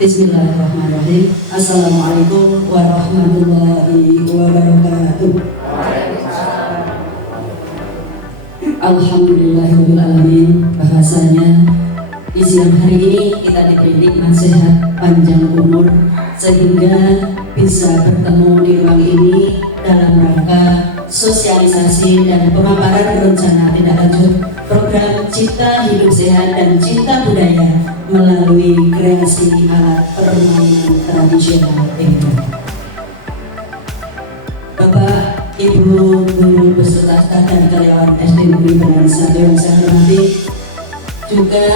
Bismillahirrahmanirrahim. Assalamualaikum warahmatullahi wabarakatuh. Alhamdulillahirrahmanirrahim. Bahasanya di siang hari ini kita diberi nikmat sehat, panjang umur, sehingga bisa bertemu di ruang ini dalam rangka sosialisasi dan pemaparan rencana tindak lanjut program Cipta Hidup Sehat dan Cinta Budaya melalui kreasi alat permainan tradisional Indonesia. Bapak, Ibu, guru beserta staf dan karyawan SD Negeri Benar Satu yang saya hormati, juga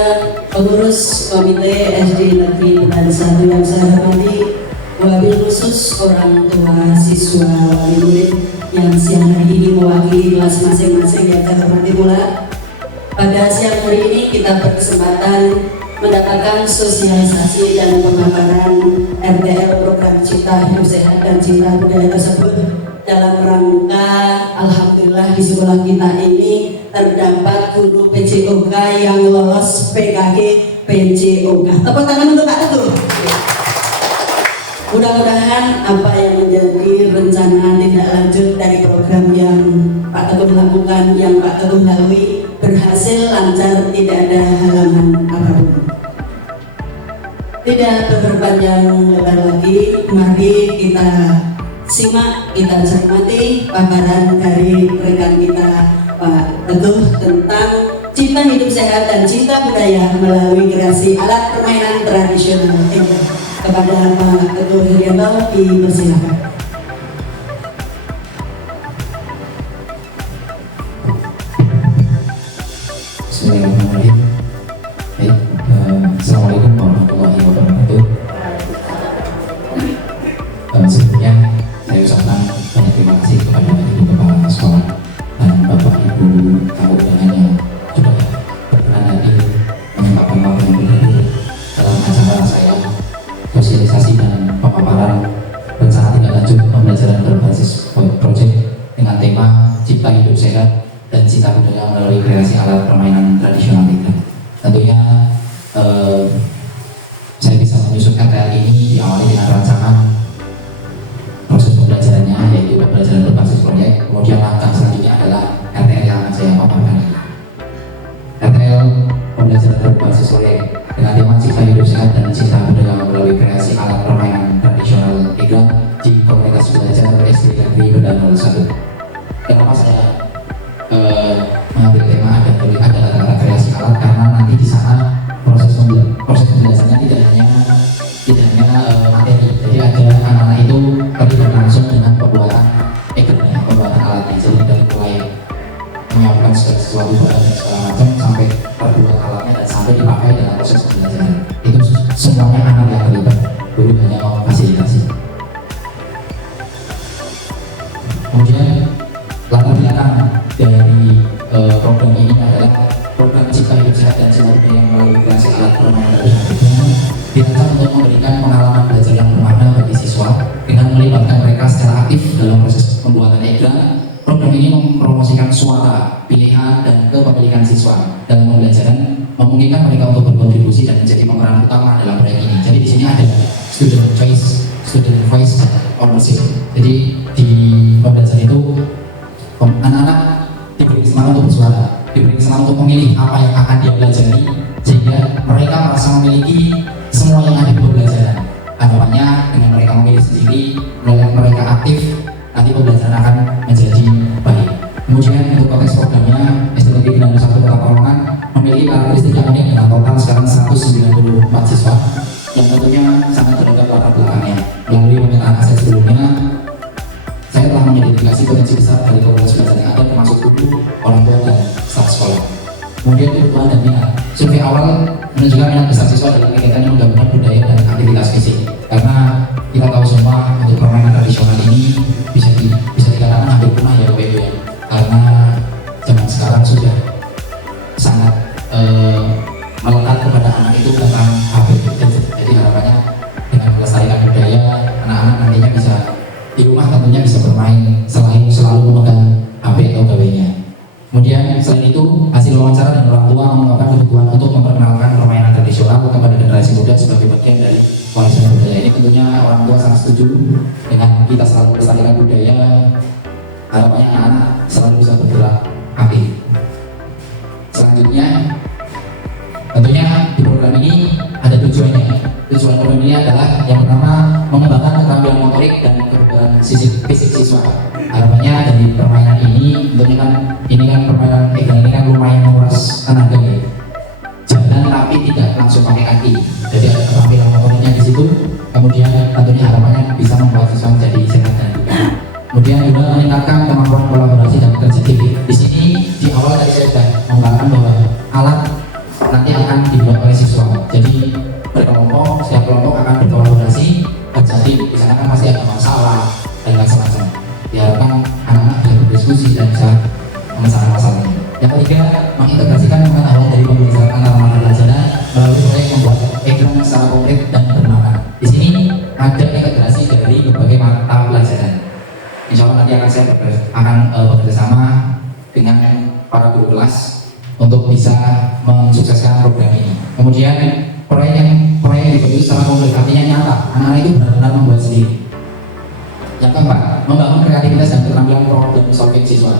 pengurus komite SD Negeri Benar Satu yang saya hormati, wabil khusus orang tua siswa wali murid yang siang hari ini mewakili kelas masing-masing yang saya hormati pula. Pada siang hari ini kita berkesempatan mendapatkan sosialisasi dan pemaparan RTL program Cipta Hidup Sehat dan Cinta Budaya tersebut dalam rangka alhamdulillah di sekolah kita ini terdapat guru PJOK yang lolos PKG PJOK. Tepuk tangan untuk Pak Teguh. Mudah-mudahan apa yang menjadi rencana tindak lanjut dari program yang Pak Teguh lakukan, yang Pak Teguh lalui berhasil lancar, tidak ada halangan apapun. Tidak berpanjang lebar lagi, mari kita simak, kita cermati paparan dari rekan kita Pak Teguh tentang Cipta Hidup Sehat dan Cinta Budaya melalui kreasi alat permainan tradisional Indonesia. Kepada Pak Teguh Herianto dipersilakan. Bismillahirrahmanirrahim. Baik, Assalamualaikum warahmatullahi wabarakatuh. Sebelumnya saya ucapkan banyak terima kasih kepada Ibu Kepala Sekolah dan Bapak Ibu tamu undangan yang sudah berkenan hadir menyempatkan waktu yang berhadir dalam acara saya sosialisasi dan pemaparan rencana tindak lanjut pembelajaran berbasis proyek dengan tema Cipta Hidup Sehat dan Cinta Budaya melalui kreasi alat permainan tradisional kita. Tentunya saya bisa menyusunkan RTL ini diawali dengan rancangan proses pembelajarannya, yaitu pembelajaran berbasis proyek. Kemudian langkah selanjutnya adalah RTL yang akan saya paparkan. RTL pembelajaran berbasis proyek dengan tema Cipta Hidup Sehat dan Cinta Budaya melalui kreasi alat permainan tradisional Egrang di Komunitas Belajar SD Negeri Benar Satu. Kenapa saya mengambil tema ada kata kreasi alat? Karena nanti di sana proses penjelasannya tidak hanya materi, jadi ada anak-anak itu terlibat langsung dengan pembuatan egrangnya, pembuatan alatnya. Jadi dari mulai menyiapkan segala sesuatu bahan dan segala macam sampai terbuat alatnya dan sampai dipakai dalam proses pembelajaran, itu semuanya anak yang terlibat, guru hanya memfasilitasi. Kemudian latar belakang dari program ini adalah program Cipta Hidup Sehat dan Cinta Budaya melalui kreasi alat permainan tradisional dirancang untuk memberikan pengalaman belajar yang bermakna bagi siswa dengan melibatkan mereka secara aktif dalam proses pembuatan egrang. Program ini mempromosikan suara, pilihan, dan kepemilikan siswa dalam pembelajaran, memungkinkan mereka untuk berkontribusi dan menjadi pemeran utama dalam proyek ini. Jadi di sini ada student choice, student voice, dan ownership. Jadi di pembelajaran itu anak-anak diberi kesempatan untuk bersuara, diberi kesempatan untuk memilih apa yang akan dia pelajari, sehingga mereka merasa memiliki semua yang ada di pembelajaran. Harapannya dengan mereka memilih sendiri, mereka aktif, nanti pembelajaran akan menjadi baik. Kemudian untuk konteks programnya, SD Negeri Benar Satu Kota Pekalongan memiliki karakteristik yang unik dengan total sekarang 194 siswa yang tentunya sangat beragam latar belakangnya. Melalui pemetaan aset sebelumnya, saya telah mengidentifikasi potensi besar dari komunitas belajar yang ada, termasuk guru, orang tua, dan staf sekolah. Kemudian kebutuhan dan minat. Survei awal menunjukkan minat besar siswa dalam kegiatan yang menggabungkan budaya dan aktivitas fisik. Karena kita tahu semua untuk permainan tradisional ini bisa dikatakan hampir punah ya Bapak Ibu ya. Karena zaman sekarang sudah sangat melekat kepada anak itu tentang HP. Jadi harapannya dengan melestarikan budaya, anak-anak nantinya bisa di rumah tentunya bisa bermain selalu memegang HP atau gawainya. Kemudian selain itu, hasil wawancara dan orang tua mengungkapkan kebutuhan untuk memperkenalkan permainan tradisional kepada generasi muda sebagai bagian dari tentunya orang tua sangat setuju dengan kita selalu melestarikan budaya. Harapannya anak-anak selalu bisa bergerak aktif. Selanjutnya, tentunya di program ini ada tujuannya. Tujuan program ini adalah yang pertama mengembangkan keterampilan motorik dan kebugaran fisik siswa. Harapannya dari permainan ini, tentunya kan ini kan permainan ini kan lumayan menguras tenaga ya. Jalan tapi tidak langsung pakai kaki. Jadi ada keterampilan motoriknya di situ. Kemudian tentunya harapannya bisa membuat siswa menjadi sehat dan bugar. Kemudian juga meningkatkan kemampuan kolaborasi dan kerja tim. Di sini di awal tadi saya sudah mengatakan bahwa alat nanti akan dibuat oleh siswa. Jadi berkelompok, setiap kelompok akan berkolaborasi kerja tim. Di sana kan pasti ada masalah dan lain semacam. Diharapkan anak-anak bisa berdiskusi dan bisa memecahkan masalahnya. Yang ketiga, mengintegrasikan pengetahuan dari pembelajaran antara mata pelajaran melalui proyek membuat ekran secara konkret dan bermakna. Di sini ada integrasi dari berbagai mata pelajaran. Insya Allah nanti akan saya bekerja sama dengan para guru kelas untuk bisa mensukseskan program ini. Kemudian proyek yang dibentuk secara konkret, artinya nyata, anak-anak itu benar-benar membuat sendiri. Yang keempat, membangun kreativitas dan keterampilan problem solving siswa.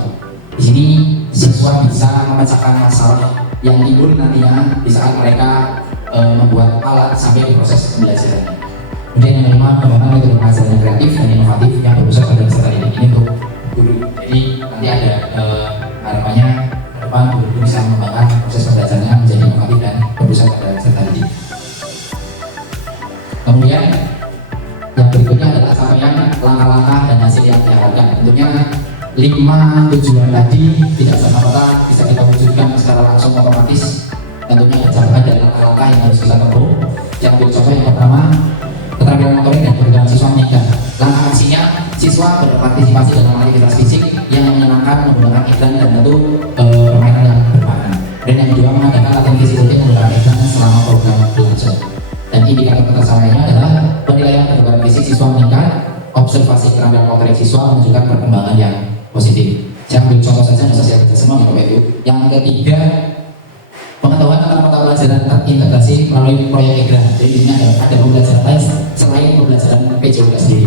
Di sini siswa bisa memecahkan masalah yang timbul nantinya di saat mereka membuat alat sampai di proses pembelajaran. Kemudian yang kelima, mengembangkan metode pengajaran kreatif dan inovatif yang berpusat pada peserta didik. Ini untuk guru. Jadi nanti ada harapannya ke depan guru bisa mengembangkan proses pembelajarannya menjadi inovatif dan berpusat pada peserta didik. Kemudian yang berikutnya adalah capaian langkah-langkah dan hasil yang diharapkan. Tentunya 5 tujuan tadi tidak serta-merta bisa kita wujudkan secara langsung otomatis. Tentunya ada capaian dan langkah-langkah yang harus kita tempuh. Yang contoh yang pertama, keterampilan motorik dan kebugaran siswa meningkat. Langkah aksinya, siswa berpartisipasi dalam aktivitas fisik yang menyenangkan menggunakan iklan dan tentu permainan yang bermakna. Dan yang kedua, mengadakan latihan fisik rutin menggunakan iklan selama program belajar. Dan indikator ketersamaannya adalah penilaian kebugaran fisik siswa meningkat, observasi keterampilan motorik siswa menunjukkan perkembangan yang positif. Saya ambil contoh saja, bisa saya baca semua ya Bapak Ibu. Yang ketiga, pengetahuan tentang mata pelajaran terintegrasi melalui proyek ekran. Jadi ini ada pembelajaran lain selain pembelajaran PJOK sendiri.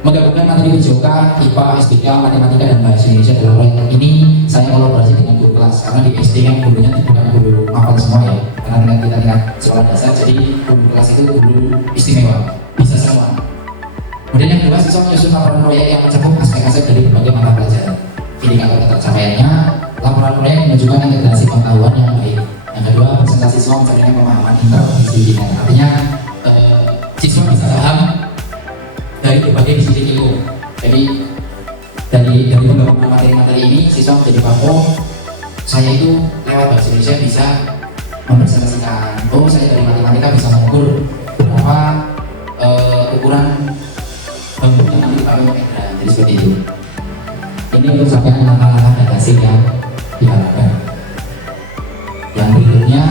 Menggabungkan materi PJOK, IPA, SBK, Matematika, dan Bahasa Indonesia dalam proyek ini saya kolaborasi dengan guru kelas. Karena di SD yang gurunya bukan guru hafal semua ya. Karena kita tingkat sekolah dasar, jadi guru kelas itu guru istimewa, bisa semua. Kemudian yang kedua, siswa menyusun laporan proyek yang mencakup aspek-aspek dari berbagai mata pelajaran. Indikator tercapaiannya, laporan proyek menunjukkan integrasi pengetahuan yang baik. Yang kedua, presentasi siswa mencarikan pemahaman interdisipliner. Artinya siswa bisa paham dari berbagai disiplin ilmu. Jadi dari penggabungan materi-materi ini, siswa menjadi paham. Saya itu lewat bahasa Indonesia bisa mempresentasikan. Oh, saya dari matematika bisa mengukur berapa ukuran bentuk yang dipakai ekran. Jadi seperti itu. Ini untuk capaian langkah-langkah dan hasil yang diharapkan. Yang berikutnya,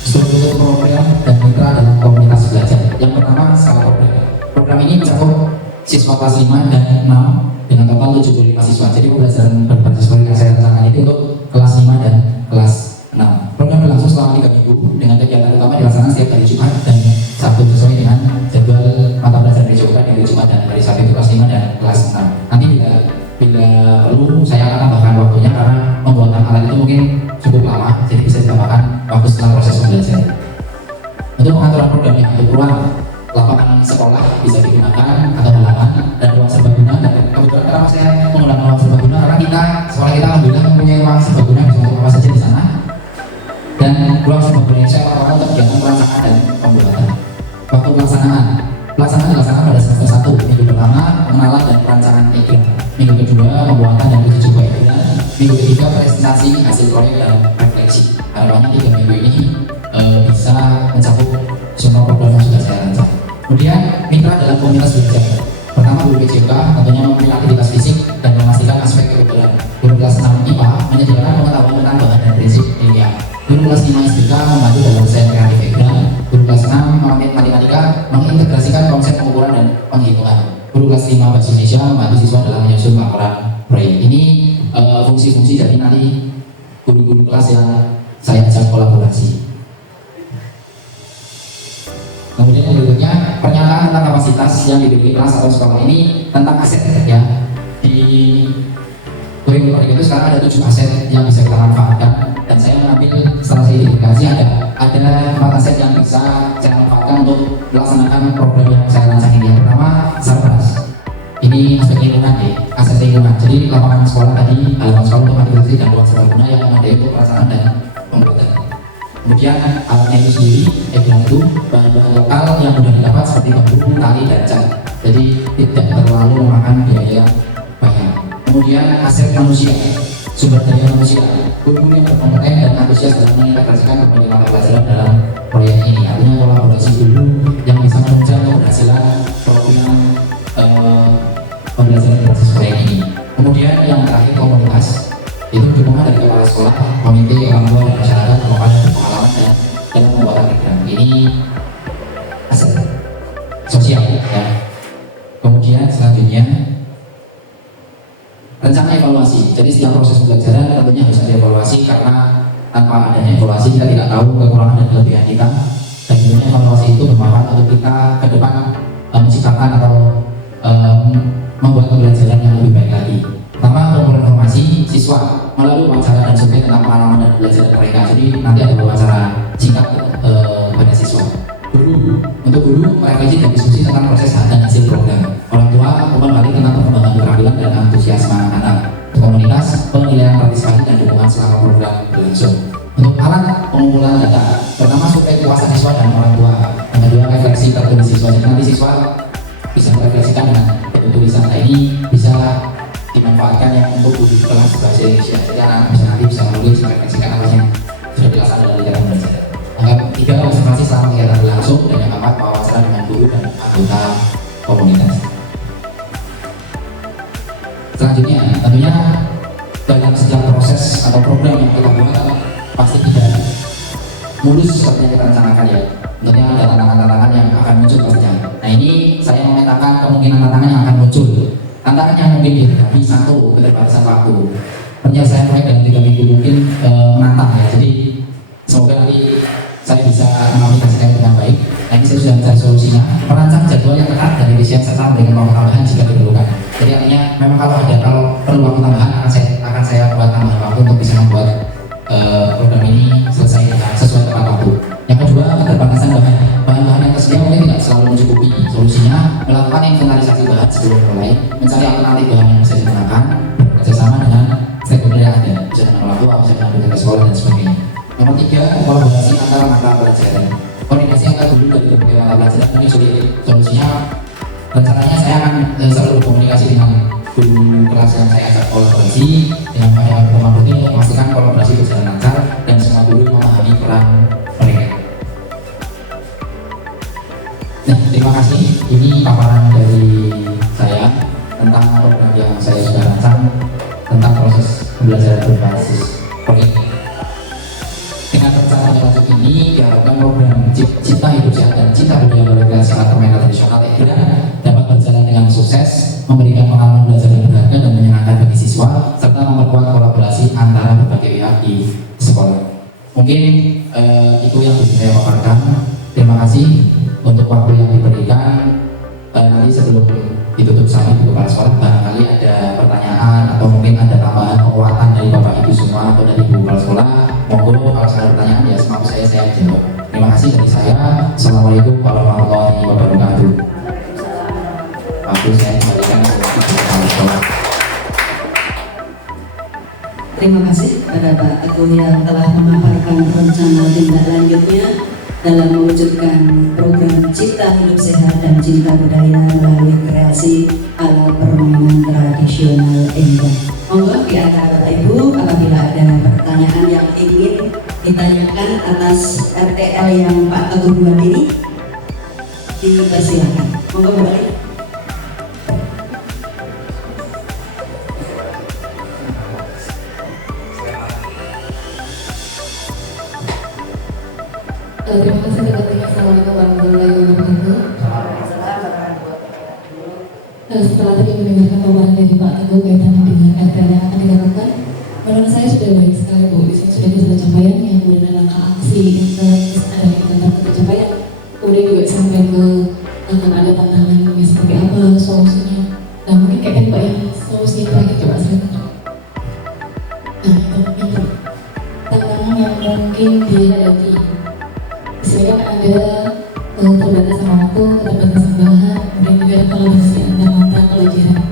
struktur program dan mitra dalam komunitas belajar. Yang pertama, skala program. Program ini mencakup siswa kelas 5 dan 6 dengan total 75 siswa. Jadi pembelajaran berbasis proyek yang saya rencanakan itu untuk kelas 5 dan kelas 6. Program berlangsung selama 3 minggu dengan kegiatan utama dilaksanakan setiap hari Jumat dan Sabtu sesuai dengan jadwal mata pelajaran dari Jumat dan hari Jumat dan hari Sabtu kelas 5 dan kelas 6. Nanti bila perlu saya akan tambahkan waktunya karena pembuatan alat itu mungkin cukup lama, jadi bisa ditambahkan waktu setelah proses pembelajaran. Untuk pengaturan programnya, untuk ruang lapangan sekolah bisa digunakan atau halaman dan ruang serbaguna. Dan kebetulan kenapa saya menggunakan ruang serbaguna karena sekolah kita alhamdulillah mempunyai ruang serbaguna bisa untuk apa saja di sana. Dan ruang serbaguna yang saya lakukan untuk kegiatan perancangan dan pembuatan. Waktu pelaksanaan dilaksanakan pada semester 1, minggu pertama pengenalan dan perancangan ekran, minggu kedua pembuatan dan uji coba ekran, minggu ketiga presentasi hasil proyek dan refleksi. Harapannya 3 minggu ini bisa mencakup semua program yang sudah saya rancang. Kemudian mitra dalam komunitas belajar. Pertama, guru PJK tentunya memberi aktivitas fisik dan memastikan aspek kebetulan. Guru kelas 6 IPA menyediakan pengetahuan tentang bahan dan prinsip ilmiah. Guru kelas 5 SBK membantu dalam desain kreatif ekran. Guru kelas 6 matematika mengintegrasikan konsep pengukuran dan penghitungan. Guru kelas 5 bahasa Indonesia membantu siswa dalam menyusun laporan proyek. Ini fungsi-fungsi dari nanti guru-guru kelas yang saya ajak kolaborasi. Kemudian berikutnya pernyataan tentang kapasitas kapasitas yang dimiliki kelas atau sekolah ini tentang aset ya. Di kurikulum itu sekarang ada 7 aset yang bisa kita manfaatkan, dan saya mengambil setelah saya identifikasi ada 4 aset yang bisa saya manfaatkan untuk melaksanakan program yang saya rancang ini. Yang pertama, Sarpras. Ini aspek lingkungan ya, aset lingkungan. Jadi lapangan sekolah tadi, halaman sekolah untuk aktivitas dan ruang serbaguna yang memadai untuk pelaksanaan dan pembuatan. Kemudian alatnya itu sendiri, itu bahan-bahan lokal yang mudah didapat seperti bambu, tali, dan cat. Jadi tidak terlalu memakan biaya banyak. Kemudian aset manusia, sumber daya manusia, guru yang berkompeten dan antusias dalam mengintegrasikan berbagai mata pelajaran dalam proyek ini. Artinya kolaborasi guru yang bisa menunjang keberhasilan program pembelajaran berbasis proyek ini. Kemudian yang terakhir, komunitas, itu dukungan dari kepala sekolah, komite, orang tua, dan masyarakat lokal yang berpengalaman dan dalam membuat program ini aset sosial ya. Kemudian selanjutnya rencana evaluasi. Jadi setiap proses pembelajaran tentunya harus ada evaluasi, karena tanpa adanya evaluasi kita tidak tahu kekurangan dan kelebihan kita, dan tentunya evaluasi itu bermanfaat untuk kita ke depan menciptakan atau membuat pembelajaran yang lebih baik lagi. Pertama, pengumpulan informasi siswa melalui wawancara dan survei tentang pengalaman dan belajar mereka. Jadi nanti ada wawancara singkat pada siswa. Guru, untuk guru merefleksi dan diskusi tentang proses dan hasil program. Orang tua umpan balik tentang perkembangan keterampilan dan antusiasme anak. Komunitas, penilaian partisipasi dan dukungan selama program berlangsung. Untuk alat pengumpulan data, pertama survei puasan siswa dan orang tua. Yang kedua, refleksi tertulis siswa. Jadi nanti siswa bisa merefleksikan dengan tulisan. Nah, ini bisa dimanfaatkan yang untuk uji kelas bahasa Indonesia. Jadi anak bisa menulis merefleksikan apa yang sudah dilaksanakan dalam kegiatan belajar. Yang ketiga, observasi selama kegiatan berlangsung, dan yang keempat, wawancara dengan guru dan anggota komunitas. Selanjutnya, tentunya dalam setiap proses atau program yang kita buat pasti tidak mulus seperti yang kita rencanakan ya. Tentunya ada tantangan-tantangan yang akan muncul pastinya. Nah, ini saya memetakan kemungkinan tantangan yang akan muncul. Tantangan yang mungkin dihadapi, satu, keterbatasan waktu. Penyelesaian proyek dalam 3 minggu mungkin menantang ya. Jadi semoga nanti saya bisa mengaplikasikan dengan baik. Nah, ini saya sudah mencari solusinya. Merancang jadwal yang ketat dan efisien serta memberikan waktu tambahan jika diperlukan. Jadi artinya memang kalau perlu waktu tambahan akan saya buat tambahan waktu untuk bisa membuat program ini selesai dengan sesuai tepat waktu. Yang kedua, keterbatasan bahan-bahan yang tersedia mungkin tidak selalu mencukupi. Solusinya melakukan inventarisasi bahan sebelum mulai, mencari alternatif bahan yang bisa digunakan, bekerjasama dengan stakeholder yang ada, bisa dengan orang tua, bisa dengan bibliotek sekolah dan sebagainya. Nomor 3, kolaborasi antara mata pelajaran. Koordinasi antar guru dari berbagai mata pelajaran ini sulit. Solusinya rencananya saya akan selalu berkomunikasi dengan guru kelas yang saya ajak kolaborasi dengan para pemangku untuk memastikan kolaborasi berjalan lancar dan semua guru memahami peran mereka. Nah, terima kasih. Ini paparan dari saya tentang program yang saya sudah rancang tentang proses pembelajaran berbasis proyek. Dengan rencana yang lanjut ini diharapkan program Cipta Hidup Sehat dan Cipta Budaya Berkreasi Alat Permainan Tradisional dapat berjalan dengan sukses, memberikan pengalaman belajar yang berharga dan menyenangkan bagi siswa, serta memperkuat kolaborasi antara berbagai pihak di sekolah. Mungkin itu yang bisa saya paparkan. Terima kasih untuk waktu yang diberikan. Nanti sebelum ditutup sama Ibu Kepala Sekolah, barangkali ada pertanyaan atau mungkin ada tambahan kekuatan dari Bapak Ibu semua atau dari Ibu Kepala Sekolah. Monggo kalau ada pertanyaan ya semampu saya jawab. Terima kasih dari saya. Assalamualaikum warahmatullahi wabarakatuh. Waktu saya kembalikan ke Ibu Kepala Sekolah. Terima kasih kepada Pak Teguh yang telah memaparkan rencana tindak lanjutnya dalam mewujudkan program Cipta Hidup Sehat dan Cipta Budaya melalui kreasi alat permainan tradisional Indah. Monggo di antara Bapak Ibu apabila ada pertanyaan yang ingin ditanyakan atas RTL yang Pak Teguh buat ini, dipersilakan. Monggo boleh. Terima kasih kepada Assalamualaikum warahmatullahi wabarakatuh. Setelah tadi mendengarkan paparan dari Pak Teguh kaitannya dengan RTL yang akan dilakukan, menurut saya sudah baik sekali Bu. Sudah bisa pencapaian yang kemudian langkah aksi interest ada yang tentang pencapaian, kemudian juga sampai ke akan ada tantangan penanganannya seperti apa, solusinya. Nah mungkin kayak tadi Pak yang solusi yang terakhir coba silakan. Nah itu tantangan yang mungkin dihadapi. Misalnya ada keterbatasan waktu, keterbatasan bahan, kemudian juga ada kolaborasi antar mata pelajaran.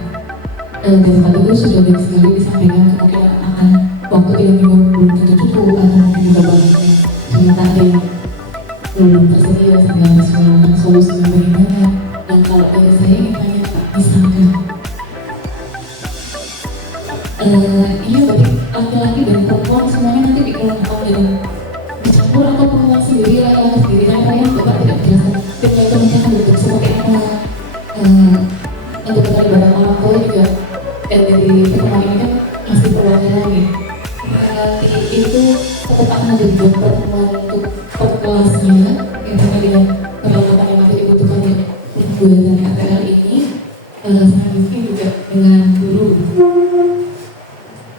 Dari Pak Teguh sudah banyak sekali disampaikan kemungkinan akan waktu yang belum tentu cukup atau mungkin juga banyaknya ternyata ada yang belum tersedia sehingga harus melakukan solusi yang bagaimana. Dan kalau dari saya ingin tanya Pak, misalkan iya berarti laki-laki dan perempuan semuanya nanti dikelompokkan dan dicampur atau perempuan sendiri, laki-laki sendiri, apa yang Bapak tidak jelaskan dan itu nanti akan bentuk seperti apa untuk keterlibatan orang tua juga. Dan dari pertemuan ini kan masih perwakilan lagi nanti itu tetap akan ada buat pertemuan untuk per kelasnya yang terkait dengan perlengkapan yang masih dibutuhkan untuk pembuatan KTL ini sangat mungkin juga dengan guru.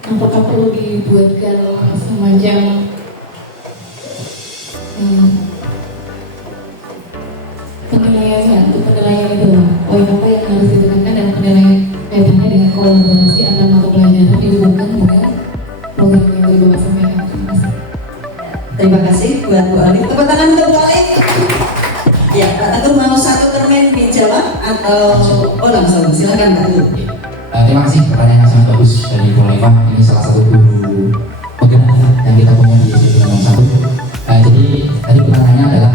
Apakah perlu dibuatkan semacam penilaiannya untuk penilaian itu poin apa yang harus ditekankan dalam penilaian kaitannya dengan kolaborasi antar mata pelajaran dihubungkan dengan program yang tadi Bapak sampaikan. Terima kasih. Terima kasih buat Bu Alif. Tepuk tangan untuk Bu Alif. Ya, Pak Teguh mau satu termin dijawab atau langsung silakan Pak Teguh. Terima kasih, pertanyaan yang sangat bagus dari Bu Alifah. Ini salah satu guru penggerak yang kita punya di SD nomor 1. Jadi tadi pertanyaannya adalah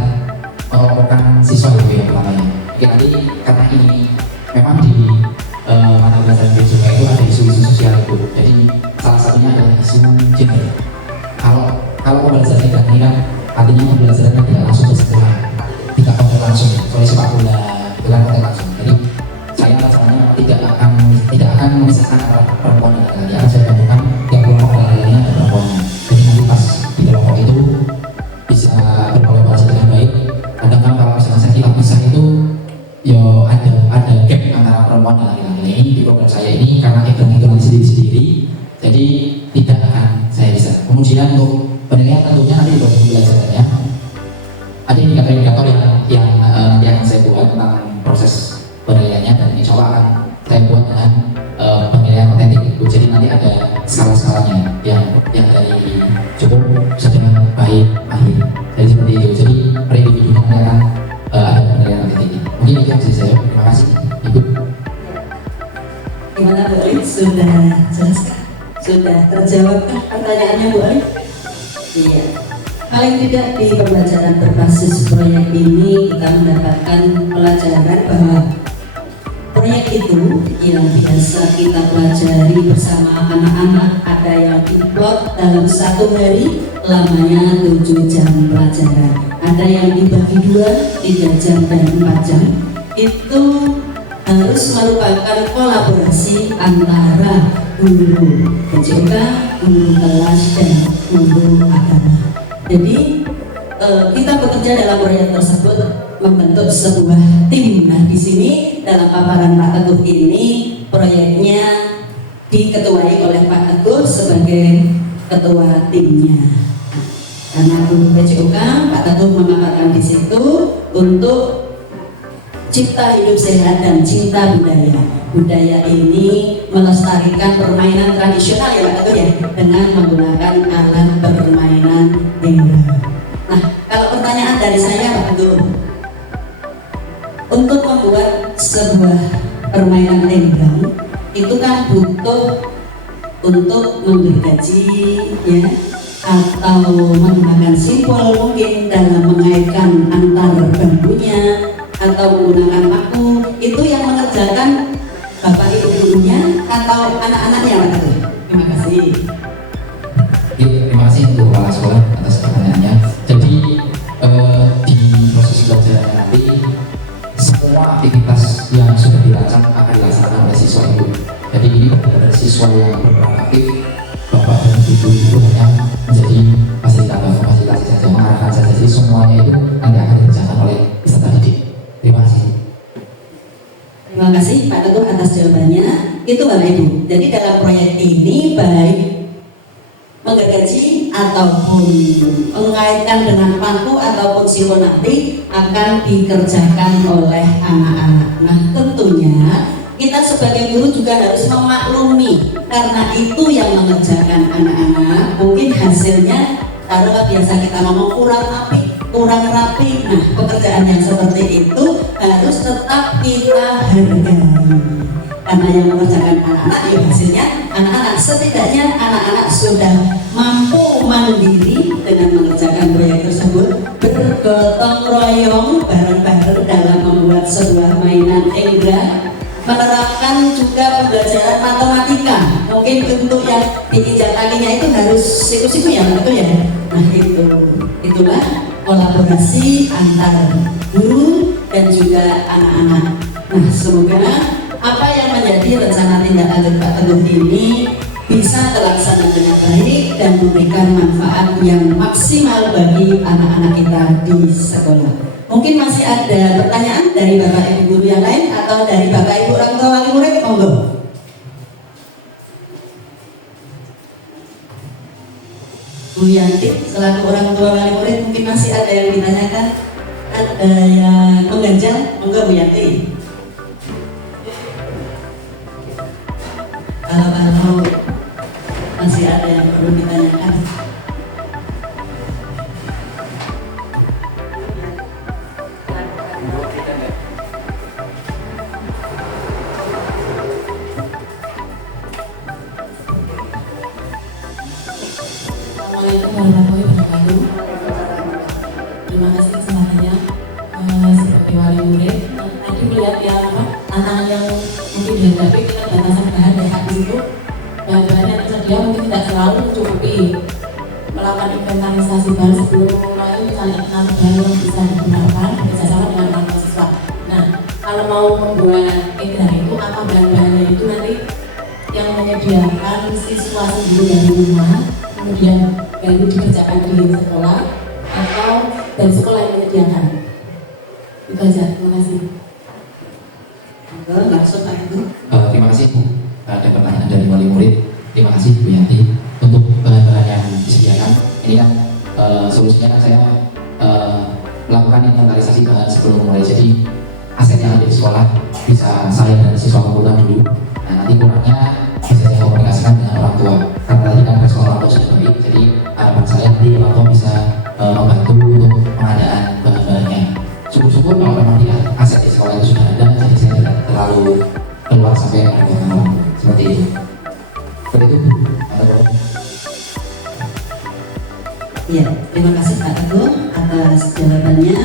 mengelompokkan siswa gitu ya pertamanya. Oke, nanti karena ini memang di mata pelajaran juga itu ada isu-isu sosial itu. Jadi salah satunya adalah isu gender. Kalau pembelajaran tidak ini kan artinya pembelajaran tidak langsung ke sekolah, tidak kontak langsung, soalnya sepak bola bukan kontak langsung. Jadi saya rasanya tidak akan memisahkan antara perempuan dan laki-laki. Akan saya temukan tiap kelompok laki-lakinya dan perempuannya. Jadi nanti pas di kelompok itu bisa berkolaborasi dengan baik. Kadang-kadang kalau misalnya saya tidak bisa itu ya ada gap antara perempuan dan laki-laki. Ini di program saya ini karena hitungan sendiri-sendiri, jadi tidak akan saya bisa. Kemudian untuk penilaian tentunya nanti di proses pembelajarannya ada indikator-indikator yang saya buat tentang proses penilaiannya, dan insya Allah akan saya buat dengan penilaian otentik itu. Jadi nanti ada skala-skalanya yang dari cukup, sedang, baik, akhir. Jadi seperti itu. Jadi per individunya nanti akan ada penilaian otentik. Mungkin itu yang bisa saya jawab. Terima kasih Ibu. Gimana Bu Alif? Sudah jelaskan? Sudah terjawabkah pertanyaannya Bu Alif? Iya. Paling tidak di pembelajaran berbasis proyek ini kita mendapatkan pelajaran bahwa proyek itu yang biasa kita pelajari bersama anak-anak ada yang diplot dalam satu hari lamanya 7 jam pelajaran, ada yang dibagi 2, 3 jam dan 4 jam. Itu harus merupakan kolaborasi antara guru PJK, guru kelas dan guru agama. Jadi kita bekerja dalam proyek tersebut membentuk sebuah tim. Nah di sini dalam paparan Pak Teguh ini proyeknya diketuai oleh Pak Teguh sebagai ketua timnya. Karena guru PJK, Pak Teguh memaparkan di situ untuk cipta hidup sehat dan cinta budaya. Budaya ini melestarikan permainan tradisional ya Pak Teguh ya, dengan menggunakan alat permainan tenggang. Nah, kalau pertanyaan dari saya Pak Teguh, untuk membuat sebuah permainan tenggang itu kan butuh untuk menggergaji ya, atau menggunakan simpul mungkin dalam mengaitkan antar bambunya atau menggunakan paku. Itu yang mengerjakan Bapak Ibu gurunya atau anak-anaknya Pak Teguh? Terima kasih. Terima kasih untuk kepala sekolah atas pertanyaannya. Jadi di proses belajar nanti semua aktivitas yang sudah dirancang akan dilaksanakan oleh siswa itu. Jadi ini benar-benar siswa yang berperan aktif. Bapak dan Ibu itu hanya menjadi fasilitasi saja, mengarahkan saja. Jadi semuanya itu nanti akan dikerjakan oleh peserta didik. Terima kasih. Terima kasih Pak Teguh atas jawabannya. Itu Bapak Ibu. Jadi dalam proyek ini baik menggergaji ataupun mengaitkan dengan paku ataupun silo nanti akan dikerjakan oleh anak-anak. Nah tentunya kita sebagai guru juga harus memaklumi karena itu yang mengerjakan anak-anak. Mungkin hasilnya taruhlah biasa kita ngomong kurang rapi. Nah pekerjaan yang seperti itu harus tetap kita hargai karena yang mengerjakan anak-anak ya hasilnya anak-anak, setidaknya anak-anak sudah mampu mandiri dengan mengerjakan proyek tersebut, bergotong royong bareng-bareng dalam membuat sebuah mainan indra, menerapkan juga pembelajaran matematika. Mungkin untuk yang diinjak kakinya itu harus siku-siku ya, betul ya. Nah itulah kolaborasi antar guru dan juga anak-anak. Nah semoga apa yang menjadi rencana tindak lanjut Pak Teguh ini bisa terlaksana dengan baik dan memberikan manfaat yang maksimal bagi anak-anak kita di sekolah. Mungkin masih ada pertanyaan dari Bapak Ibu guru yang lain atau dari Bapak Ibu orang tua wali murid, monggo. Bu Yanti selaku orang tua wali murid mungkin masih ada yang ditanyakan, ada yang mengganjal, monggo Bu Yanti. Kalau masih ada yang perlu ditanyakan. Assalamualaikum warahmatullahi wabarakatuh. Terima kasih kesempatannya sebagai wali murid. Tadi melihat yang tantangan yang mungkin dihadapi dengan batasan bahan dan hadis itu, bahan-bahan yang tersedia mungkin tidak selalu mencukupi melakukan inventarisasi bahan sebelum mulai mencari bahan yang bisa digunakan bekerjasama dengan orang tua siswa. Nah, kalau mau membuat edar itu apa bahan-bahannya itu nanti yang menyediakan siswa sendiri dari rumah, kemudian baru dikerjakan di sekolah atau dari sekolah yang menyediakan. Itu aja, terima kasih. Langsung Pak Ibu. Terima kasih ada pertanyaan dari wali murid. Terima kasih Bu Yanti untuk bahan-bahan yang disediakan. Ini kan solusinya kan saya melakukan inventarisasi bahan sebelum mulai. Jadi aset yang ada di sekolah bisa saya dan siswa kumpulkan dulu. Nah nanti kurangnya bisa saya komunikasikan dengan orang tua. Karena tadi kan respon orang tua sudah baik. Jadi harapan saya nanti orang tua bisa membantu untuk pengadaan bahan-bahannya. Syukur-syukur kalau memang tidak aset di sekolah itu sudah ada, jadi saya tidak terlalu keluar sampai ada orang seperti itu. Seperti itu. Ya, terima kasih Pak Teguh atas jawabannya,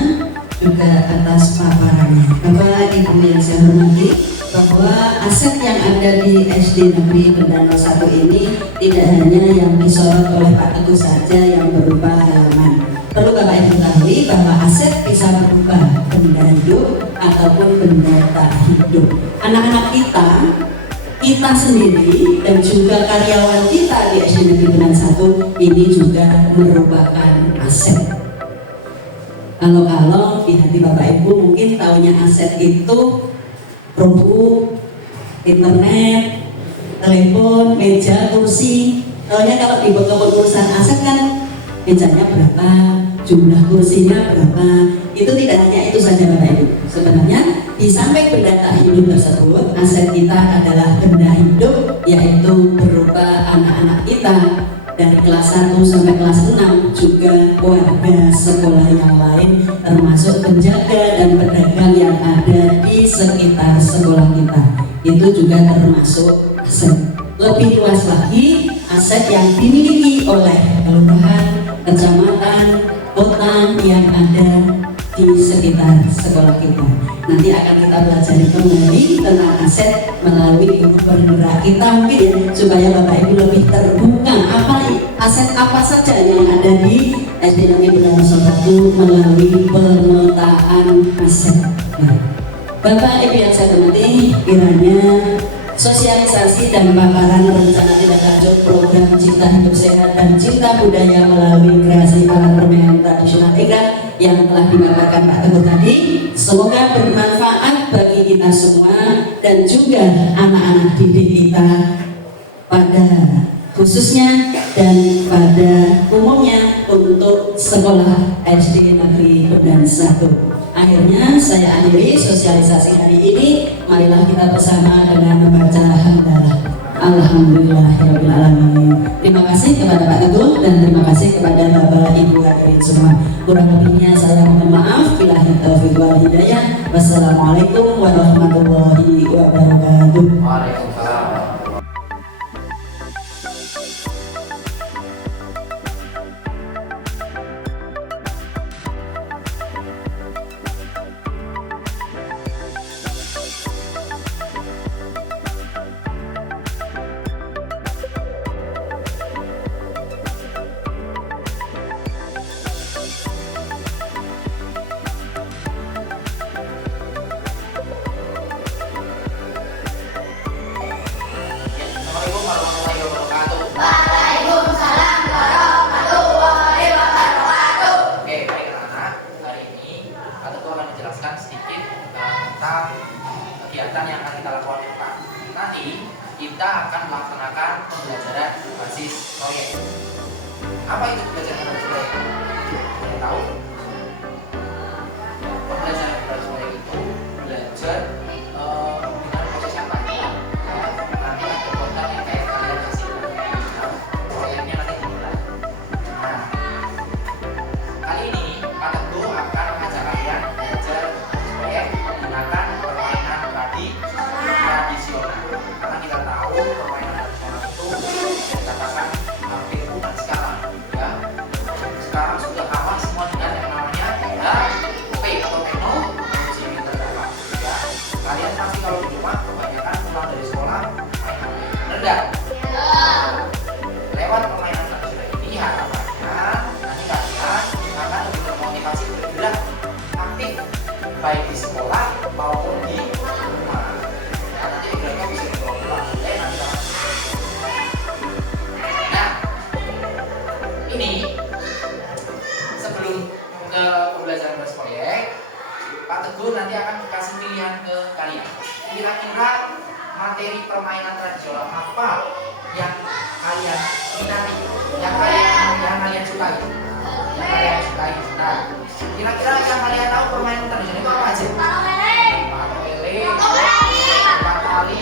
juga atas paparannya. Bapak Ibu yang saya hormati, bahwa aset yang ada di SD Negeri Bendano 1 ini tidak hanya yang disorot oleh Pak Teguh saja yang berupa halaman. Perlu Bapak Ibu ketahui bahwa aset bisa berubah benda hidup ataupun benda tak hidup. Anak-anak kita sendiri dan juga karyawan kita di SD Negeri Bendano 1 ini juga merupakan aset. Kalau di hati Bapak Ibu mungkin taunya aset itu perangkat, internet, telepon, meja, kursi. Taunya kalau di urusan aset kan mejanya berapa, jumlah kursinya berapa. Itu tidak hanya itu saja Bapak Ibu. Sebenarnya di samping benda tak hidup tersebut, aset kita adalah benda hidup, yaitu berupa anak-anak kita dari kelas 1 sampai kelas 6, juga warga sekolah yang lain, termasuk penjaga dan pedagang yang ada di sekitar sekolah kita. Itu juga termasuk aset. Lebih luas lagi, aset yang dimiliki oleh kelurahan, kecamatan, kota yang ada di sekitar sekolah kita. Nanti akan kita pelajari kembali tentang aset melalui guru bergerak kita mungkin ya, supaya Bapak Ibu lebih terbuka aset apa saja yang ada di SD Negeri Bendano 1 melalui pemetaan aset. Bapak Ibu yang saya hormati, kiranya sosialisasi dan paparan rencana tindak lanjut program Cipta Hidup Sehat dan Cipta Budaya melalui kreasi alat permainan tradisional Egrang yang telah dipaparkan Pak Teguh tadi, semoga bermanfaat bagi kita semua dan juga anak-anak didik kita pada khususnya dan pada umumnya untuk sekolah SD Negeri Beban 1. Akhirnya saya akhiri sosialisasi hari ini. Marilah kita bersama dengan membaca hamdalah. Alhamdulillahirrahmanirrahim. Terima kasih kepada Pak Teguh dan terima kasih kepada Bapak Ibu hadirin semua. Kurang lebihnya saya mohon maaf. Billahi taufiq wal hidayah. Wassalamualaikum warahmatullahi wabarakatuh. Waalaikumsalam. Assalamualaikum warahmatullahi wabarakatuh. Waalaikumsalam warahmatullahi wabarakatuh. Oke, baik anak-anak. Hari ini Pak Teguh akan menjelaskan sedikit tentang kegiatan yang akan kita lakukan ke depan. Nanti kita akan melaksanakan pembelajaran berbasis proyek. Apa itu pembelajaran berbasis proyek? Kalian tahu? Pembelajaran berbasis proyek itu belajar dengan proses yang tadi. Nanti ada program yang kayak kalian hasilkan. Nah, proyeknya nanti dimulai. Nah, kali ini Pak Teguh akan mengajak kalian belajar proyek menggunakan permainan tadi tradisional. Karena kita tahu permainan tradisional itu dikatakan hampir punah sekarang, ya. Sekarang sudah aman semua dengan yang namanya P atau teknologi terdapat. Ya, kalian pasti kalau di rumah kebanyakan pulang dari sekolah main HP, bener nggak? Lewat permainan tradisional ini harapannya nanti kalian akan lebih termotivasi bergerak aktif baik di sekolah maupun di rumah. Nah, nanti geraknya bisa dibawa pulang. Nanti nah, ini sebelum ke pembelajaran berbasis proyek, Pak Teguh nanti akan kasih pilihan ke kalian. Kira-kira materi permainan tradisional apa yang kalian minati, yang kalian sukai, Nah, kira-kira yang kalian tahu permainan tradisional itu apa aja? Patok lele, empat kali,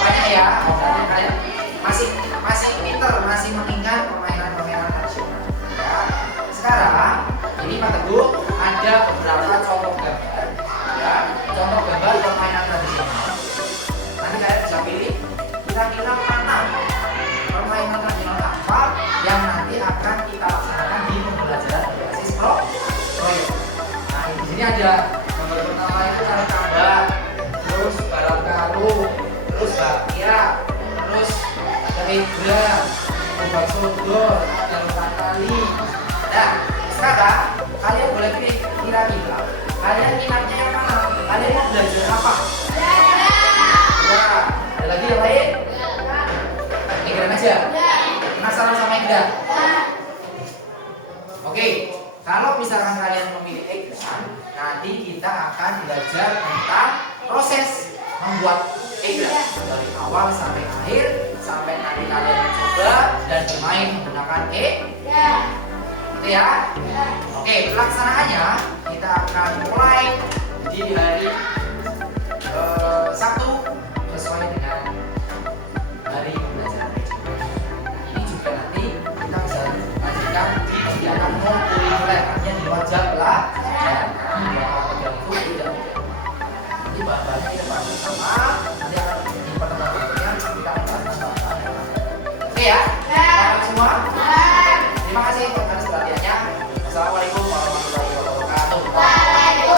banyak ya. Berarti kalian masih pinter, masih mengingat permainan-permainan tradisional. Ya. Sekarang ini Pak Teguh ada beberapa contoh gambar, ya, contoh gambar permainan tradisional. Nanti kalian bisa pilih kira-kira mana permainan tradisional apa yang nanti akan kita laksanakan di pembelajaran berbasis proyek. Nah, di sini ada gambar pertama itu tarik tambak, terus balap karung, terus bakpia, terus ada hidra, obat sodor, ada empat kali. Nah, sekarang kalian boleh pilih kira-kira kalian minatnya yang mana? Kalian mau belajar apa? Ya, ada lagi yang lain? Kira aja. Penasaran sama enggak? Oke, kalau misalkan kalian memilih ekran, nanti kita akan belajar tentang proses membuat ekran dari awal sampai akhir, sampai nanti kalian mencoba dan bermain menggunakan ekran. Oke ya? Oke, pelaksanaannya kita akan mulai di hari Sabtu sesuai dengan hari pembelajaran. Ini juga nanti kita bisa lanjutkan di kegiatan non-kulikuler, artinya di luar jam pelajaran. Karena program itu tidak beda. Nanti bahan-bahannya kita bahas bersama. Nanti akan di pertemuan berikutnya kita akan bahas bahan-bahan. Oke ya? Semua? Terima kasih atas perhatiannya. Assalamualaikum warahmatullahi wabarakatuh.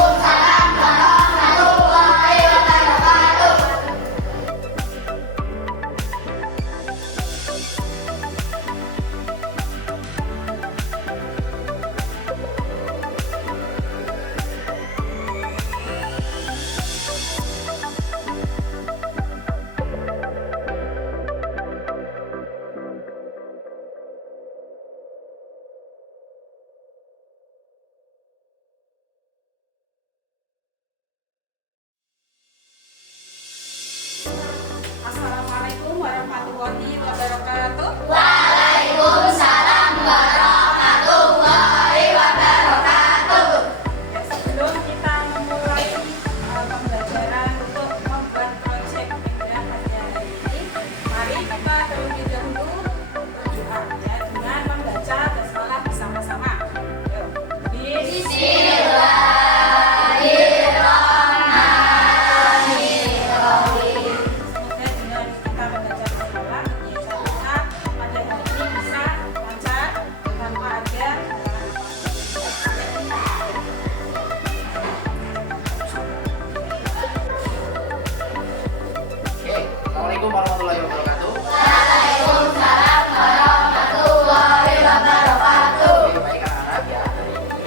warahmatullahi wabarakatuh. Waalaikumsalam warahmatullahi wabarakatuh. Oke, baik anak-anak ya. Hari ini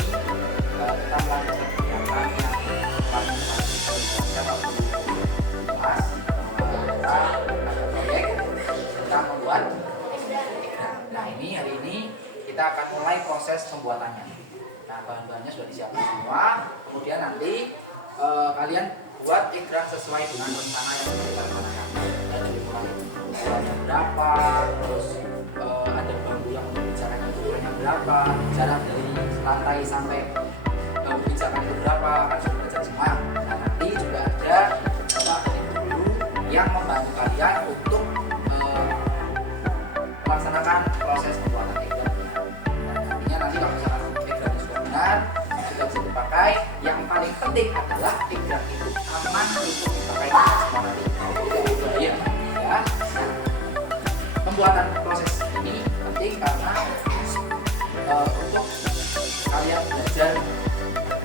kita melanjutkan kegiatan yang paling kita bahas. Kita ada proyek tentang membuat. Nah hari ini kita akan mulai proses pembuatannya. Nah bahan-bahannya sudah disiapkan semua. Kemudian nanti kalian buat ikhram sesuai dengan rencana yang sudah kita rencanakan. Dari mulai ukurannya berapa, terus ada bambu yang untuk bicaranya ukurannya berapa, jarak dari lantai sampai bambu bicaranya itu berapa, kan sudah belajar semua. Nah nanti juga ada dari guru yang membantu kalian untuk melaksanakan proses pembuatan ikhram. Nah, nantinya nanti kalau misalkan ikhramnya sudah benar, sudah bisa dipakai. Yang paling penting adalah ikhram itu aman untuk dipakai semua nanti. Iya, ya. Pembuatan proses ini penting karena untuk kalian belajar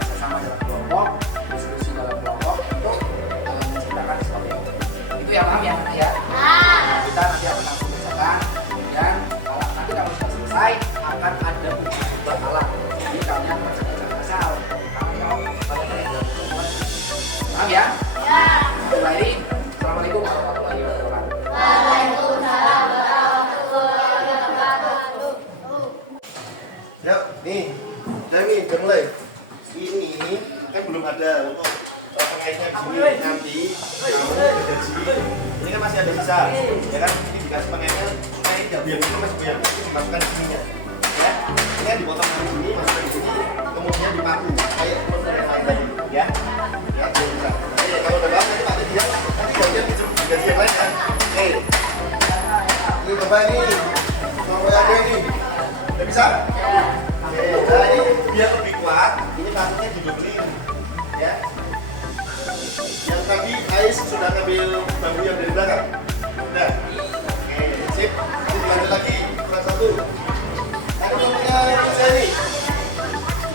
bersama dalam kelompok, diskusi dalam kelompok untuk menciptakan sesuatu yang baik. Itu ya paham ya nanti ya. Nah, kita nanti akan langsung kerjakan. Kemudian nanti kalau sudah selesai akan ada ujian alat. Jadi kalian jangan asal. Kalau kalian tidak buat, paham ya? Ya. Mulai. Assalamualaikum warahmatullahi wabarakatuh. Waalaikumsalam warahmatullahi wabarakatuh. Ya, nih, udah mulai. Ini kan belum ada untuk pengaitnya gini nanti kamu gaji. Ini kan masih ada sisa, ya kan? Ini dikasih pengaitnya supaya tidak biar itu masih biar dimasukkan di sininya. Ya, ini kan dipotong dari sini, masukkan di sini, kemudian dipaku kayak yang lain tadi, ya. Ya, bisa. Oke, kalau udah bagus nanti Pak dia nanti gantian gaji yang lain kan. Oke. Ini coba ini, coba ada ini, udah bisa? Oke, nah ini biar lebih kuat, ini patutnya didoblin, ya. Yang tadi Ais sudah ngambil bambu yang dari belakang, udah. Oke, sip. Ini dilanjut lagi, kurang satu. Ada bambunya bisa nih.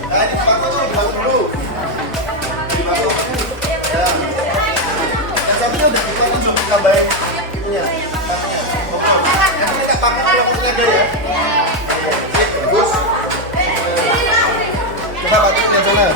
Nah ini dipaku dulu. Dipaku. Ya. Yang satunya udah dipotong juga tambahin itunya, paknya. Oke. Nanti kita pakai kalau kita ada ya. Oke, sip, bagus. Coba pakai yang sana.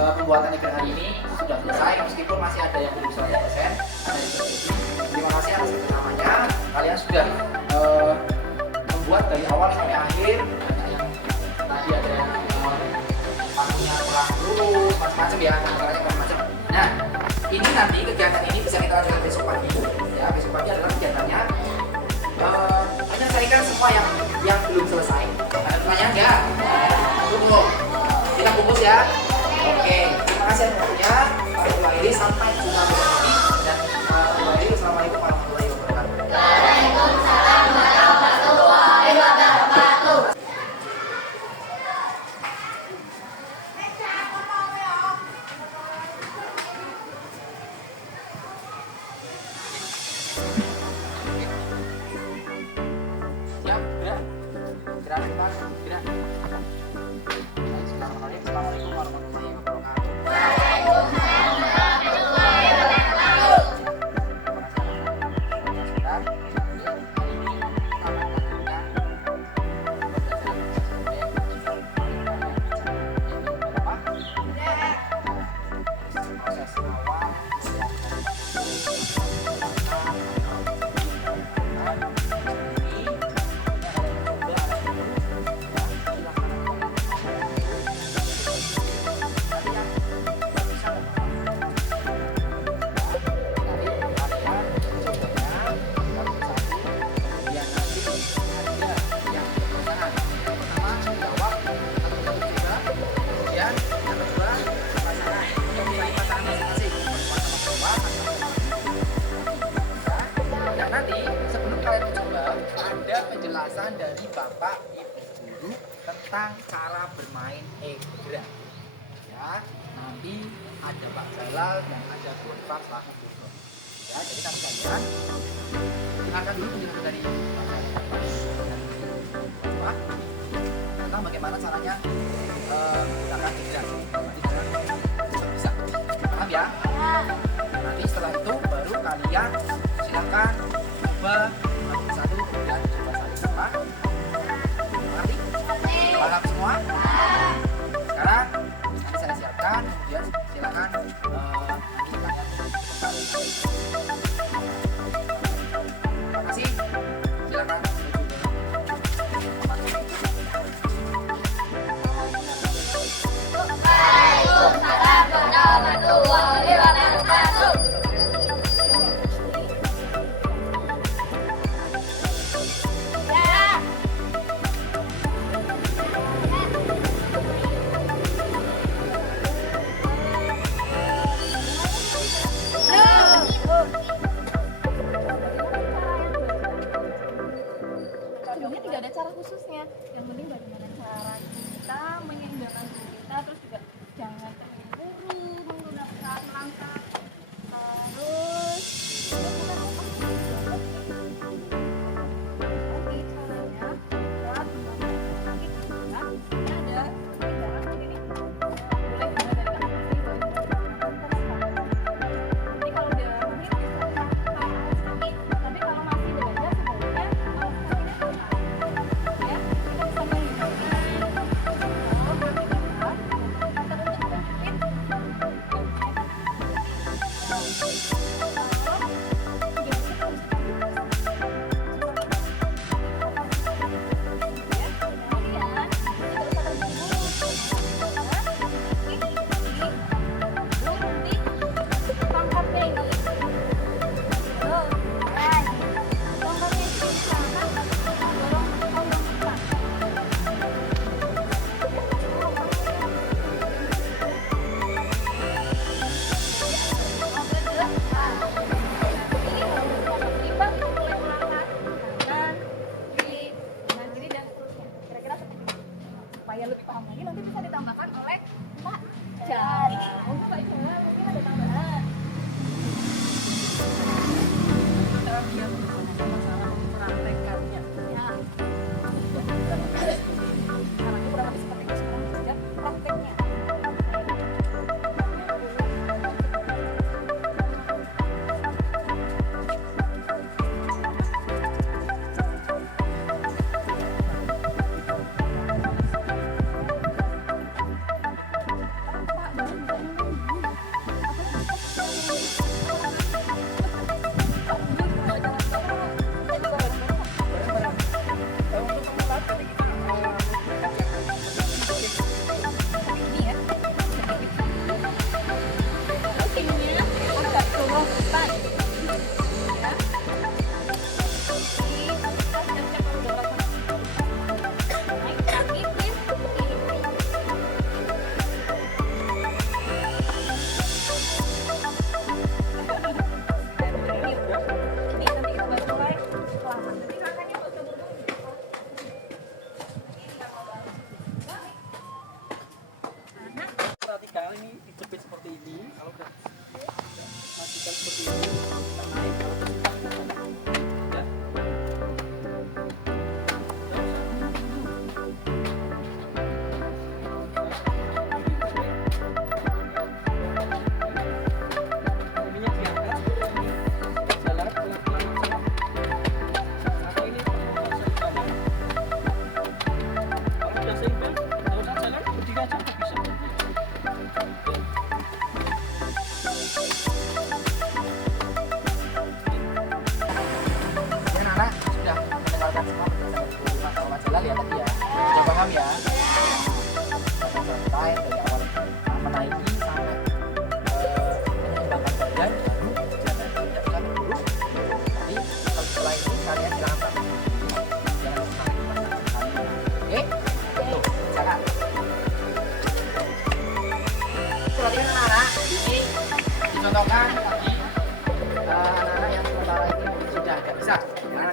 Pembuatan ikhram hari ini sudah selesai meskipun masih ada yang belum 100%. Ada yang terjadi. Terima kasih atas kerjasamanya. Kalian sudah membuat dari awal sampai akhir. Banyak yang tadi ada yang pakunya kurang lurus, macam-macam ya, macam-macam. Nah, ini nanti kegiatan ini bisa kita lanjutkan besok pagi. Ya, besok pagi adalah kegiatannya menyelesaikan semua yang kasih waktunya Pak Ibu Airi sampai jumpa lagi dan Pak Ibu Airi wassalamualaikum warahmatullahi wabarakatuh. Waalaikumsalam warahmatullahi wabarakatuh. Siap, gerak. Gerak, gerak. Assalamualaikum warahmatullahi wabarakatuh. Waalaikumsalam warahmatullahi wabarakatuh. Proses awal penjelasan dari Bapak Ibu Guru tentang cara bermain egrang. Ya, nanti ada Pak Jalal dan ada Bu Irfan selaku guru. Ya, jadi kami kalian dengarkan dulu penjelasan dari Pak Jalal tentang bagaimana caranya menggunakan egrang. Bisa, paham ya? Nanti setelah itu baru kalian silakan coba satu dan coba sama. Mengerti? Paham semua? Sekarang nanti saya siapkan, kemudian silakan nanti kalian kembali. Terima kasih. Silakan. Waalaikumsalam warahmatullahi wabarakatuh.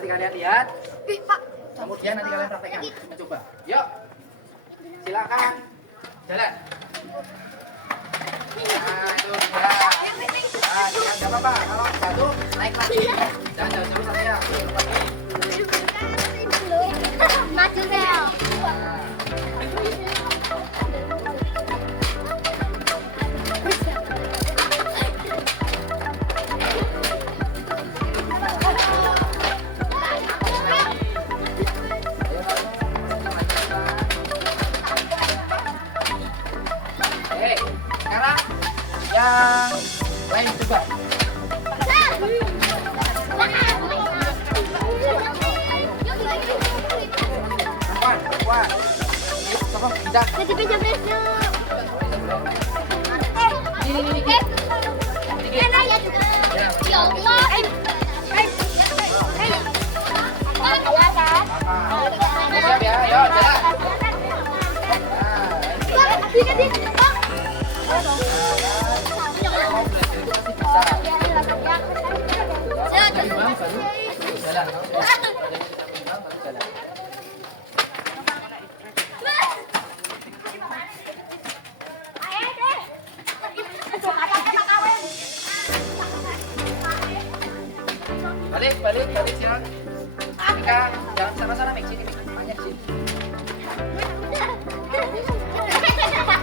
nanti kalian lihat. Kemudian nanti kalian praktekkan, mencoba. Yuk, silakan jalan. Nah, itu dia. Nah, jangan apa-apa. Kalau jatuh, naik lagi. Jangan jauh-jauh saja. Maju Bel. Oke, sekarang yang lain coba. Perempuan. Yuk, tolong kita. Jadi pinjam besok. Ini. Enak ya juga. Ya Allah. Siap ya, ayo jalan. Balik silakan. Ika, jangan sana-sana, Mik, sini, Mik. Di sini.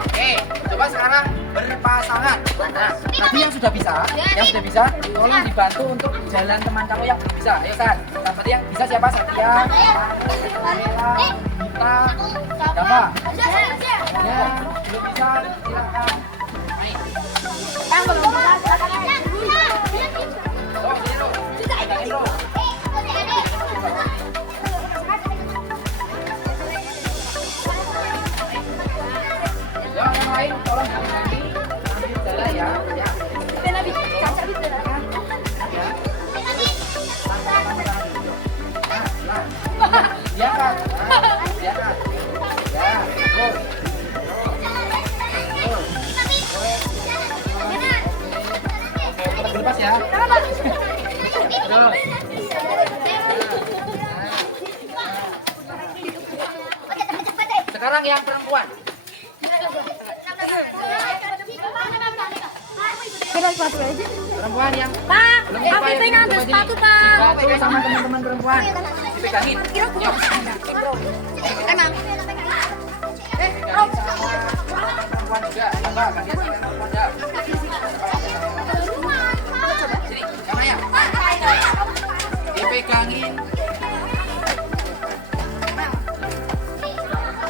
Oke, coba sekarang berpasangan. Nah, tadi yang sudah bisa, tolong dibantu untuk jalan teman kamu yang belum bisa. Ayo, San. Tadi yang bisa siapa? Satria, Mela, Mita, Dava. Ya, belum bisa, silakan. Main. Pegangin, bro. Ya, yang lain tolong nanti ambil jalan ya. Ya. Ya kan? Ya kan? Ya, terus. Oke, lepas ya. Terus. Sekarang yang perempuan. Perempuan yang belum ngambil sepatu, Pak. Sepatu sama teman-teman perempuan. Dipegangin. Yuk. Emang. Pegangin sama perempuan juga. Coba kalian sama perempuan ya. Sini, sama ya. Dipegangin.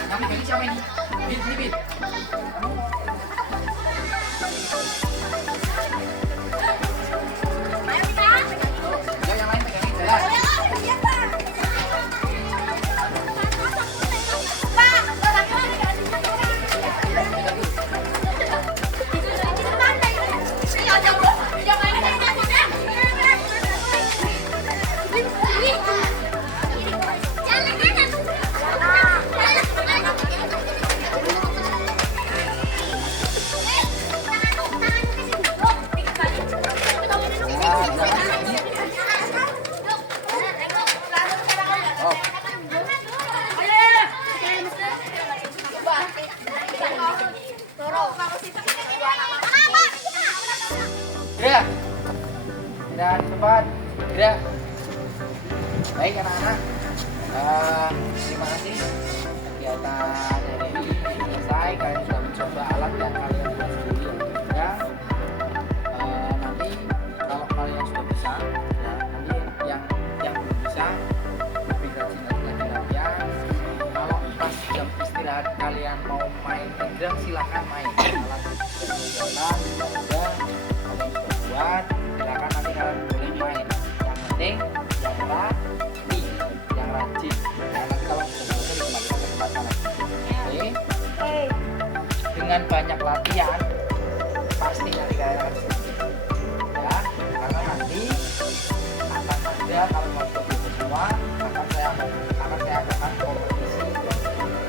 Yang pegangin siapa ini? Bit. Yang lain pegangin jalan. Gerak. Dan cepat. Gerak. Baik anak-anak. Terima kasih. Kegiatan hari ini selesai. Kalian sudah mencoba alat yang kalian buat sendiri ya. Nanti kalau kalian sudah bisa, ya, nanti yang belum bisa lebih rajin lagi latihan. Kalau pas jam istirahat kalian mau main egrang, silakan main. Alat sudah jalan, sudah ada, kalian sudah buat, silakan nanti kalian boleh main. Yang penting yang rajin, yang rajin. Ya, nanti kalau sudah selesai dikembalikan ke tempat kalian. Oke? Dengan banyak latihan, pasti nanti kalian akan bisa. Ya, karena nanti akan ada, kalau mau coba semua, akan saya adakan kompetisi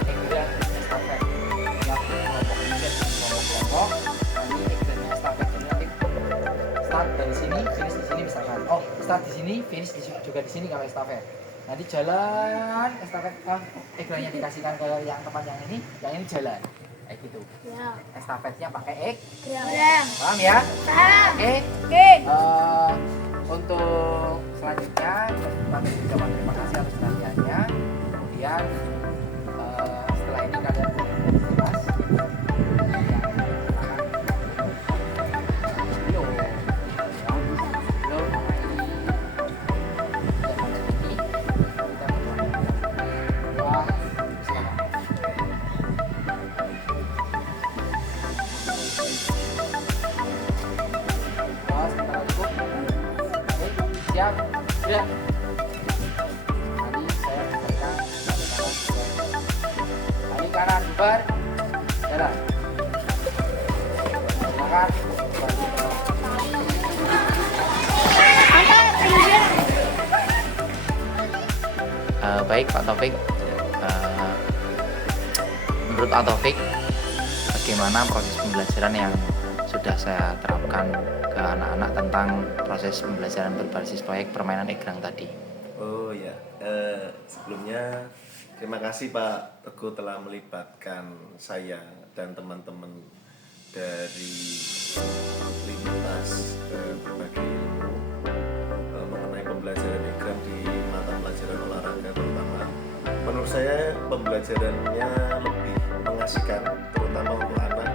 egrang estafet yang kelompok-kelompok. Nanti egrang estafet ini nanti start dari sini, finish di sini misalkan. Oh, start di sini, finish juga di sini kalau estafet. Nanti jalan estafet egrangnya dikasihkan ke yang teman yang ini jalan kayak gitu. Ya. Estafetnya pakai Egrang. paham ya? Paham. Oke. Untuk selanjutnya kami ucapkan terima kasih atas perhatiannya. Kemudian setelah ini kalian jelas siap, ya. Nanti saya berikan kaki kanan bubar, jalan. Silakan. Baik Pak Taufik, menurut Pak Taufik, bagaimana proses pembelajaran yang sudah saya terapkan ke anak-anak tentang proses pembelajaran berbasis proyek permainan egrang tadi? Oh ya, sebelumnya terima kasih Pak Teguh telah melibatkan saya dan teman-teman dari lintas berbagai ilmu mengenai pembelajaran egrang di mata pelajaran olahraga terutama. Menurut saya pembelajarannya lebih mengasihkan, terutama untuk anak,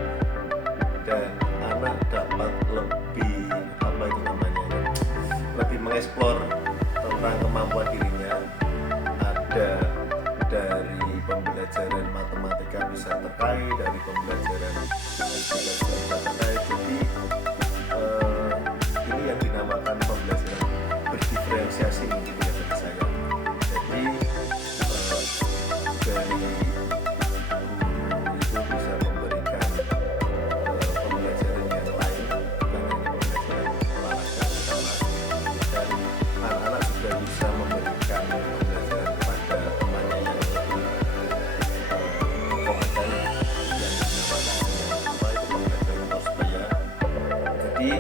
dan anak dapat lebih lebih mengeksplor tentang kemampuan dirinya. Ada dari pembelajaran matematika bisa terkait, dari pembelajaran fisika bisa terkait. Jadi ini yang dinamakan pembelajaran berdiferensiasi mungkin ya bagi saya. Jadi dari itu bisa memberikan pembelajaran yang lain, bukan hanya pembelajaran olahraga utama, dan anak-anak juga bisa memberikan pembelajaran kepada temannya yang lebih kompeten, yang dinamakan dengan apa itu pembelajaran prosbaya. Jadi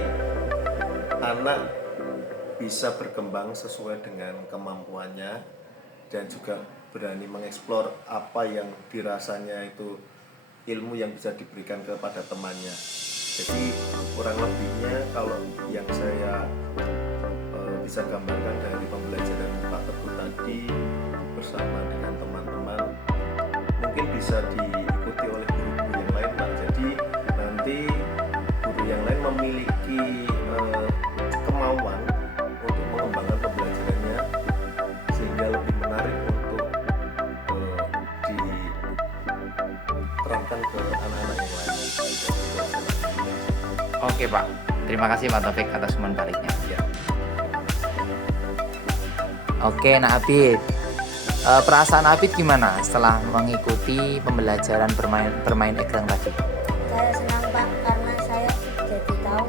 anak bisa berkembang sesuai dengan kemampuannya dan juga berani mengeksplor apa yang dirasanya itu ilmu yang bisa diberikan kepada temannya. Jadi kurang lebihnya kalau yang saya bisa gambarkan dari pembelajaran Pak Teguh tadi bersama dengan teman-teman mungkin bisa diikuti oleh guru-guru yang lain Pak. Jadi nanti guru yang lain memiliki kemauan untuk mengembangkan pembelajarannya sehingga lebih menarik untuk diterapkan ke anak-anak yang lain. Oke Pak, terima kasih Pak Taufik atas umpan baliknya. Ya. Oke, nah Abid, perasaan Abid gimana setelah mengikuti pembelajaran bermain egrang tadi? Saya senang Pak karena saya jadi tahu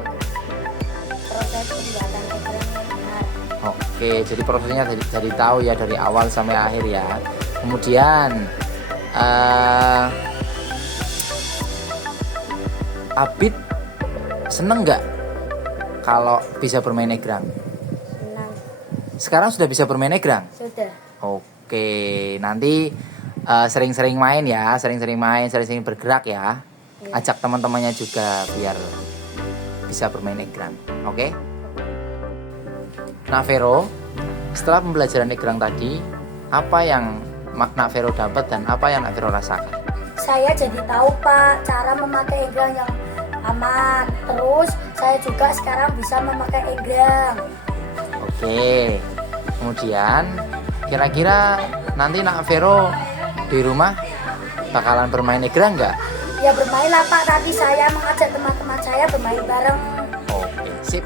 proses pembuatan egrang yang benar. Oke, jadi prosesnya jadi tahu ya dari awal sampai akhir ya. Kemudian Abid seneng nggak kalau bisa bermain egrang? Senang. Sekarang sudah bisa bermain egrang? Sudah. Oke, nanti sering-sering main ya, sering-sering bergerak ya. Ajak teman-temannya juga biar bisa bermain egrang. Oke? Nah Vero, setelah pembelajaran egrang tadi, apa yang Nak Vero dapat dan apa yang Nak Vero rasakan? Saya jadi tahu Pak cara memakai egrang yang aman. Terus saya juga sekarang bisa memakai egrang. Oke. Kemudian kira-kira nanti Nak Vero di rumah bakalan bermain egrang nggak? Ya bermain lah Pak. Tadi saya mengajak teman-teman saya bermain bareng. Oke, sip.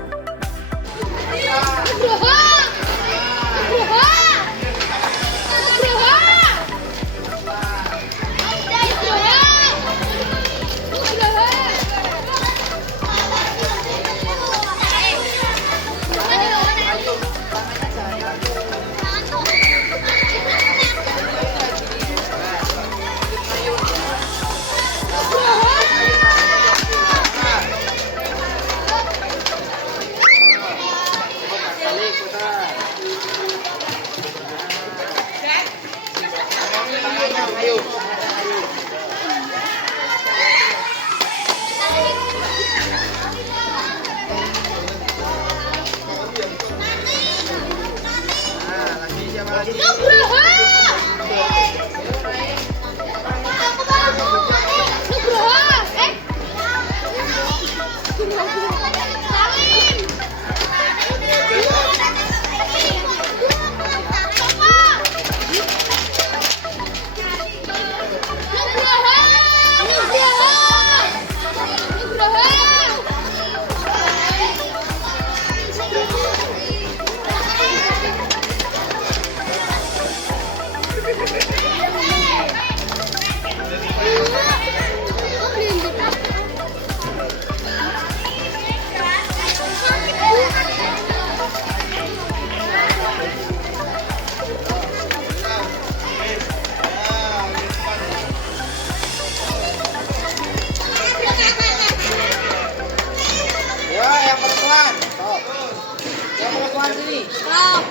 Bang, ini bang.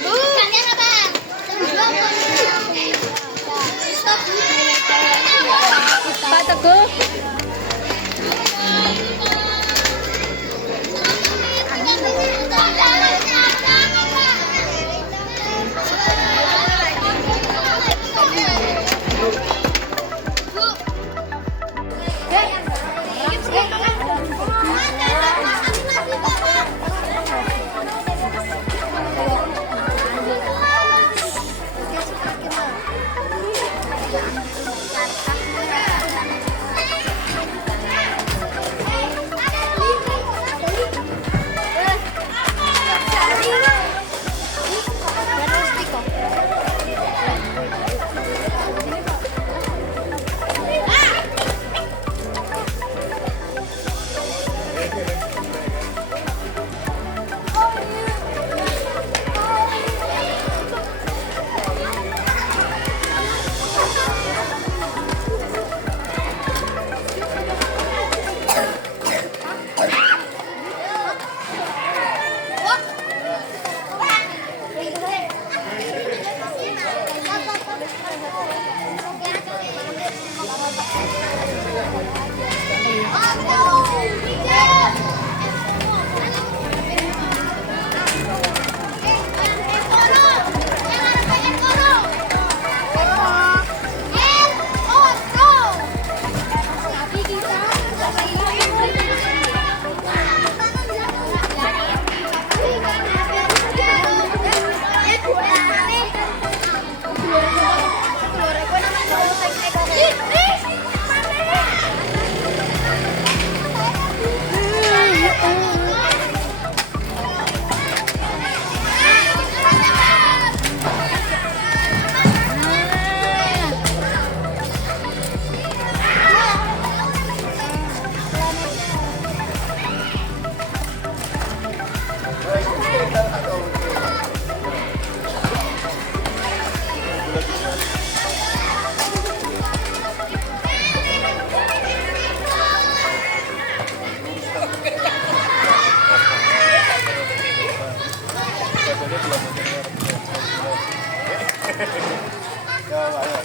Ikannya apa? Pak Teguh. Ya, Pak, ya.